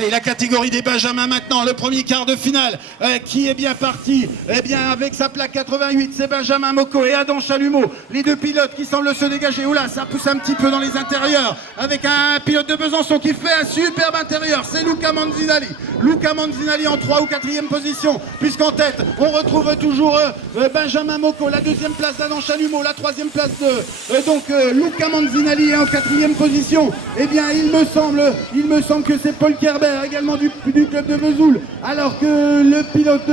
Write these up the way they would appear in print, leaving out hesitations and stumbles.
Allez, la catégorie des Benjamins maintenant, le premier quart de finale qui est bien parti. Eh bien, avec sa plaque 88, c'est Benjamin Moko et Adam Chalumeau, les deux pilotes qui semblent se dégager. Oula, ça pousse un petit peu dans les intérieurs avec un pilote de Besançon qui fait un superbe intérieur. C'est Luca Manzinali. Luca Manzinali en 3 ou 4e position, puisqu'en tête, on retrouve toujours Benjamin Moko, la 2e place d'Adam Chalumeau, la 3e place de Luca Manzinali est en 4e position. Eh bien, il me semble que c'est Paul Kerber, également du club de Vesoul, alors que le pilote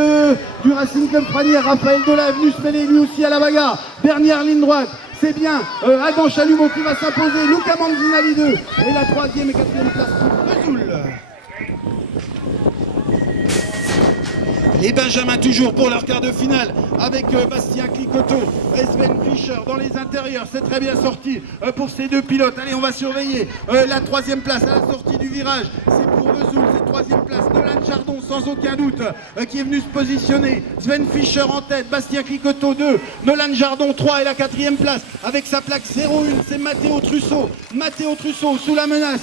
du Racing Club Franier, Raphaël Dola, est venu se mêler lui aussi à la bagarre. Dernière ligne droite, c'est bien Adam Chalumeau qui va s'imposer, Luca Manzinali 2, et la 3e et 4e place pour Vesoul. Les Benjamins toujours pour leur quart de finale avec Bastien Clicotto et Sven Fischer dans les intérieurs. C'est très bien sorti pour ces deux pilotes. Allez, on va surveiller la 3e place à la sortie du virage. C'est pour Vesoul, cette 3e place. Nolan Jardon sans aucun doute qui est venu se positionner. Sven Fischer en tête, Bastien Clicotto 2, Nolan Jardon 3 et la 4e place avec sa plaque 01. C'est Matteo Trusso. Matteo Trusso sous la menace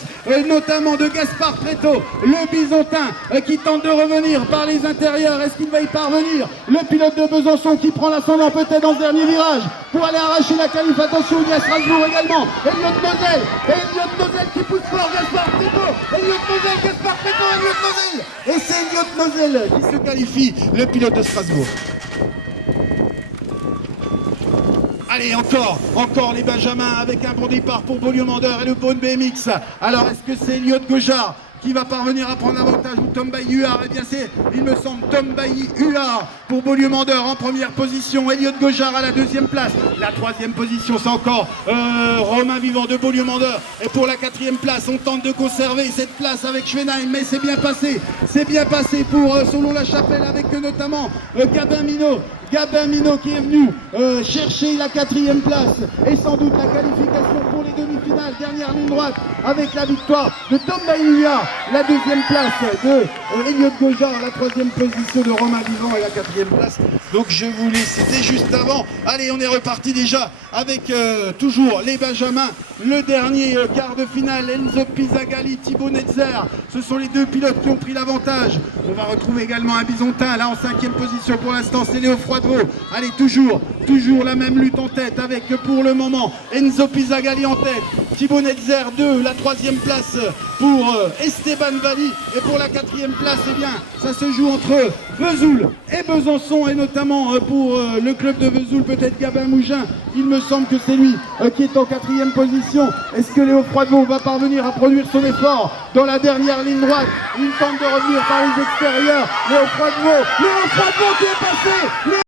notamment de Gaspard Preto, le Bisontin qui tente de revenir par les intérieurs. Est-ce qu'il va y parvenir? Le pilote de Besançon qui prend l'ascendant peut-être dans ce dernier virage pour aller arracher la qualif. Attention, il y a Strasbourg également. Elliott Nozel qui pousse fort, Gaspard Preto. Elliott Nozel, Gaspard Preto, Elliott Nozel. Et c'est Elliott Nozel qui se qualifie, le pilote de Strasbourg. Allez, encore les Benjamins avec un bon départ pour Beaulieu-Mandeur et le Beaune BMX. Alors, est-ce que c'est Elliott Gojard qui va parvenir à prendre l'avantage ou Tom Bailly-Huard? Eh bien, c'est, il me semble, Tom Bailly-Huard pour Beaulieu-Mandeur en première position. Elliott Gojard à la 2e place. La 3e position, c'est encore Romain Vivant de Beaulieu-Mandeur. Et pour la 4e place, on tente de conserver cette place avec Schwenheim, mais c'est bien passé. C'est bien passé pour Solon-la-Chapelle avec notamment Gabin Minot qui est venu chercher la 4e place et sans doute la qualification pour les demi-finales. Dernière ligne droite avec la victoire de Tom Bailly-Huard, la 2e place de Elliott Gojard, la 3e position de Romain Vivant et la 4e place. Donc je vous laisse, c'était juste avant. Allez, on est reparti déjà avec toujours les Benjamins. Le dernier quart de finale, Enzo Pizagalli, Thibaut Netzer. Ce sont les deux pilotes qui ont pris l'avantage. On va retrouver également un Bisontin, là en 5e position pour l'instant, c'est Léo Froidevaux. Allez, toujours la même lutte en tête avec pour le moment Enzo Pizagalli en tête. Thibaut Netzer 2, la 3e place pour Esteban Valli. Et pour la 4e place, eh bien, ça se joue entre Vesoul et Besançon, et notamment pour le club de Vesoul, peut-être Gabin Mougin. Il me semble que c'est lui qui est en 4e position. Est-ce que Léo Froidevaux va parvenir à produire son effort dans la dernière ligne droite? Il tente de revenir par les extérieurs. Léo Froidevaux qui est passé.